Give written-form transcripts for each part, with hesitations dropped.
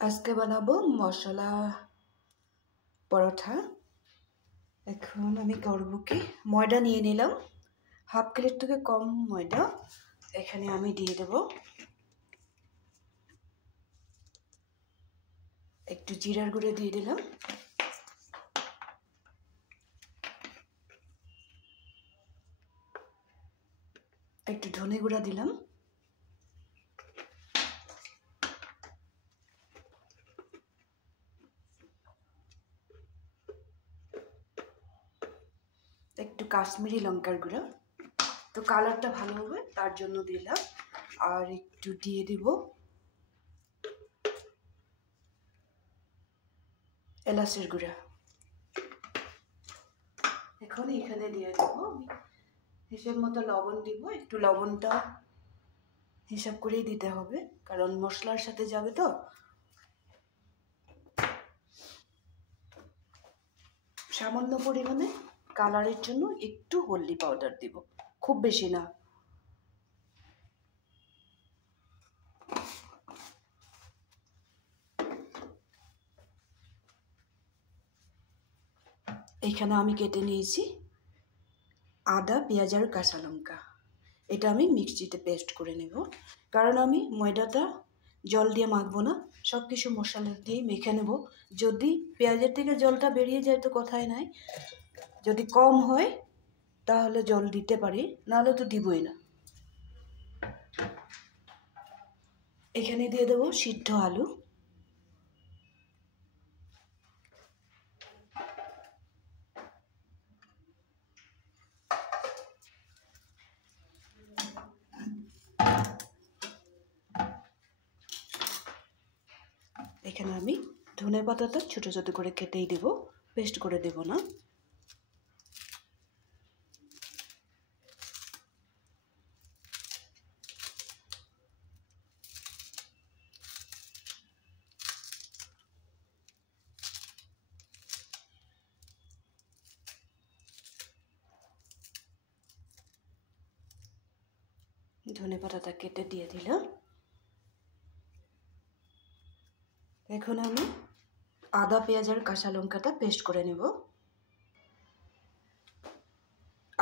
আজকে বানাবো মশলা পরোটা। এখন আমি করব কি, ময়দা নিয়ে নিলাম, হাফ প্লেট থেকে কম ময়দা। এখানে আমি দিয়ে দেব একটু জিরার গুঁড়ো, দিয়ে দিলাম একটু ধনে গুঁড়া, দিলাম একটু কাশ্মীরি লঙ্কার গুঁড়ো, তো কালারটা ভালো হবে তার জন্য দিলাম। আর একটু দিয়ে দিব এলাচের গুঁড়া। এখন এখানে দিয়ে দেব হিসেব মতো লবণ দিব। একটু লবণটা হিসাব করেই দিতে হবে, কারণ মশলার সাথে যাবে তো। সামান্য পরিমাণে কালারের জন্য একটু হলদি পাউডার দিব, খুব বেশি না। এখানে আমি কেটে নিয়েছি আদা, পেঁয়াজ আর কাঁচা লঙ্কা। এটা আমি মিক্সিতে পেস্ট করে নেব, কারণ আমি ময়দাটা জল দিয়ে মাখবো না, সব কিছু মশলা দিয়ে মেখে নেব। যদি পেঁয়াজের থেকে জলটা বেরিয়ে যায় তো কথাই নাই, যদি কম হয় তাহলে জল দিতে পারি, নাহলে তো দিবই না। এখানে দিয়ে দেবো সিদ্ধ আলু। এখানে আমি ধনে পাতাটা ছোট ছোট করে কেটেই দেব, পেস্ট করে দেব না। ধনে পাতাটা কেটে দিয়ে দিলাম। এখন আমি আদা, পেঁয়াজ আর কাঁচা লঙ্কাটা পেস্ট করে নেব।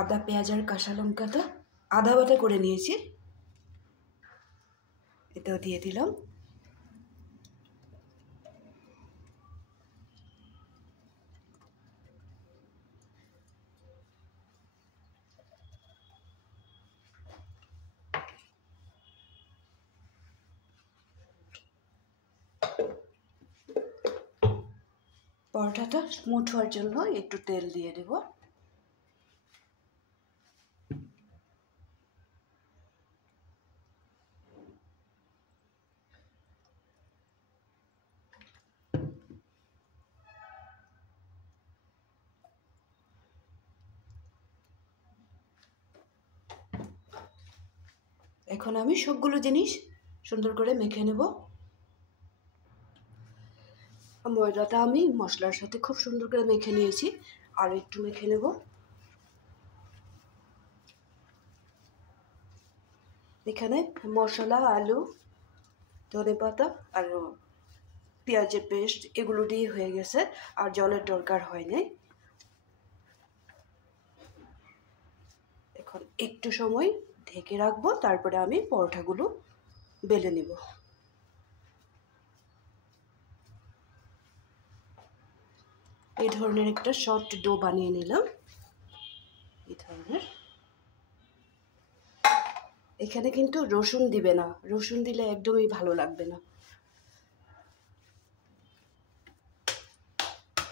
আদা, পেঁয়াজ আর কাঁচা লঙ্কাটা আদা বাটা করে নিয়েছি, এটাও দিয়ে দিলাম। পরোটাটা স্মুথ হওয়ার জন্য একটু তেল দিয়ে দেব। এখন আমি সবগুলো জিনিস সুন্দর করে মেখে নেব। ময়দাটা আমি মশলার সাথে খুব সুন্দর করে মেখে নিয়েছি, আর একটু মেখে নেব। এখানে মশলা, আলু, ধনেপাতা আর পেঁয়াজের পেস্ট এগুলো দিয়ে হয়ে গেছে, আর জলের দরকার হয় নাই। এখন একটু সময় ঢেকে রাখবো, তারপরে আমি পরোটাগুলো বেলে নেব। এই ধরনের একটা সফট ডো বানিয়ে নিলাম, এই ধরনের। এখানে কিন্তু রসুন দিবে না, রসুন দিলে একদমই ভালো লাগবে না।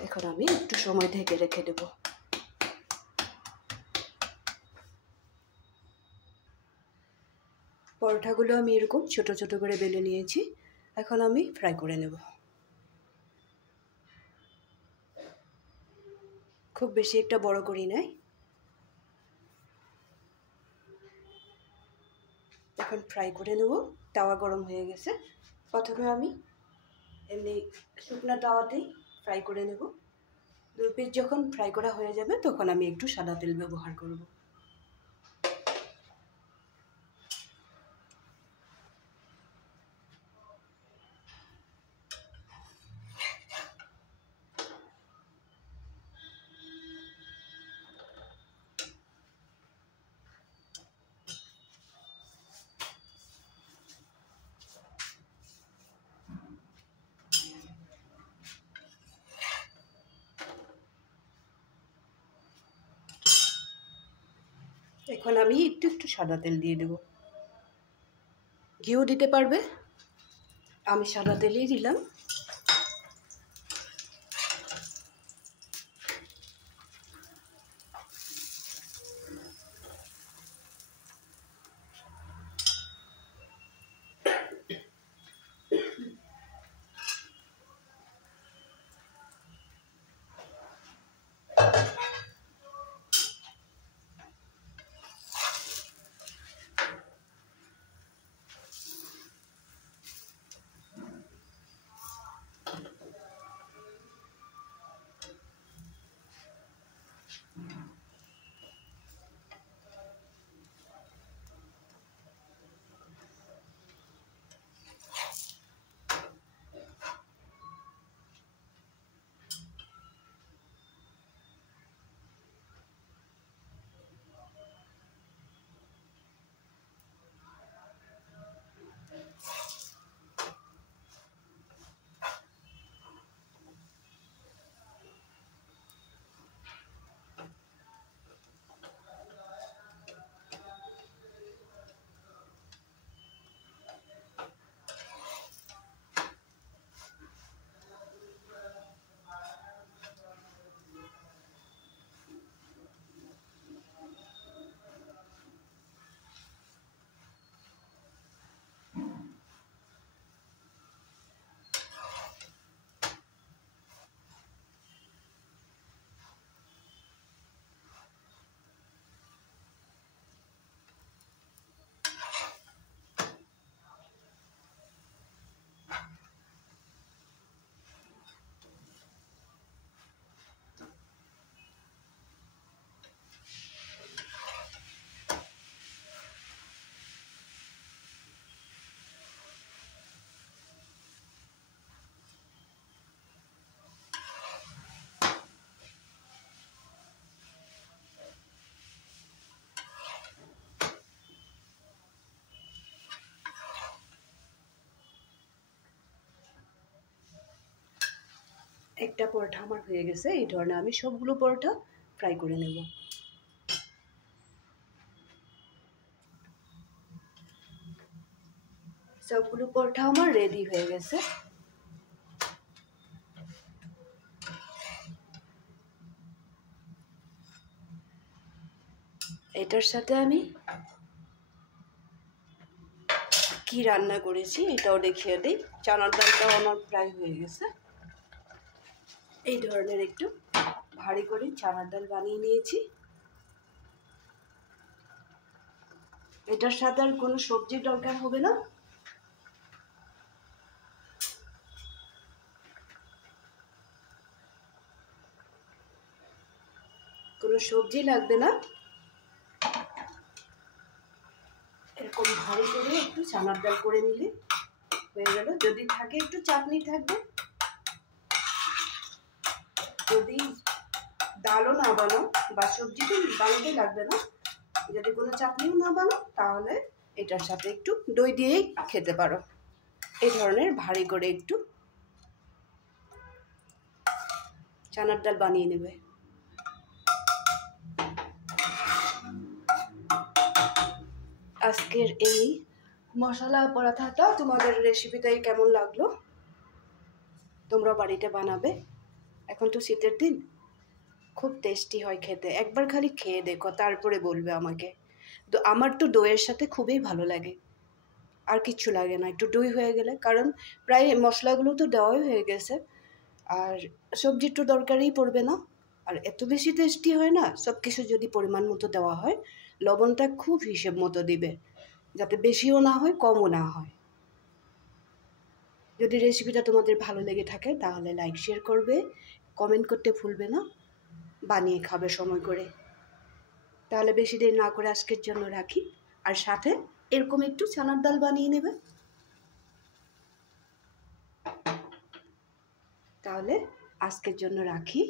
এখন আমি একটু সময় ঢেকে রেখে দেব। পরোটাগুলো আমি এরকম ছোট ছোট করে বেলে নিয়েছি, এখন আমি ফ্রাই করে নেব। খুব বেশি একটা বড় করি নাই। এখন ফ্রাই করে নেব। তাওয়া গরম হয়ে গেছে, প্রথমে আমি এমনি শুকনো তাওয়াতেই ফ্রাই করে নেব। 2 পিস যখন ফ্রাই করা হয়ে যাবে তখন আমি একটু সাদা তেল ব্যবহার করব। এখন আমি একটু একটু সাদা তেল দিয়ে দেব, ঘিও দিতে পারবে, আমি সাদা তেলই দিলাম। একটা পরোটা আমার হয়ে গেছে। এই ধরনের আমি সবগুলো পরোটা ফ্রাই করে নেব। সবগুলো পরোটা আমার রেডি হয়ে গেছে। এটার সাথে আমি কি রান্না করেছি এটাও দেখিয়ে দিই। চানার ডালটাও আমার প্রায় হয়ে গেছে। এই ধরনের একটু ভারী করে চানার ডাল বানিয়ে নিয়েছি। এটার সাথে আর কোনো সবজির দরকার হবে না। কোনো সবজি লাগবে না। এরকম ভারী করে একটু চানার ডাল করে নিলে হয়ে গেল। যদি থাকে একটু চাটনি থাকবে, যদি ডালও না বানাও বা সবজি তো বানাতে লাগবে না, যদি কোনো চাটনিও না বানাও তাহলে এটার সাথে একটু দই দিয়েই খেতে পারো। এই ধরনের ভারী করে একটু চানার ডাল বানিয়ে নেবে। আজকের এই মশলা পরাঠাটা তোমাদের রেসিপিটাই কেমন লাগলো, তোমরা বাড়িতে বানাবে। এখন তো শীতের দিন, খুব টেস্টি হয় খেতে। একবার খালি খেয়ে দেখো, তারপরে বলবে আমাকে। তো আমার তো দইয়ের সাথে খুবই ভালো লাগে, আর কিচ্ছু লাগে না একটু দই হয়ে গেলে, কারণ প্রায় মশলাগুলো তো দেওয়াই হয়ে গেছে, আর সবজির তো দরকারই পড়বে না। আর এত বেশি টেস্টি হয় না সব কিছু যদি পরিমাণ মতো দেওয়া হয়। লবণটা খুব হিসেব মতো দিবে, যাতে বেশিও না হয় কমও না হয়। যদি রেসিপিটা তোমাদের ভালো লেগে থাকে তাহলে লাইক শেয়ার করবে, কমেন্ট করতে ভুলবে না, বানিয়ে খাবে সময় করে। তাহলে বেশি দেরি না করে আজকের জন্য রাখি। আর সাথে এরকম একটু চানার ডাল বানিয়ে নেবে। তাহলে আজকের জন্য রাখি।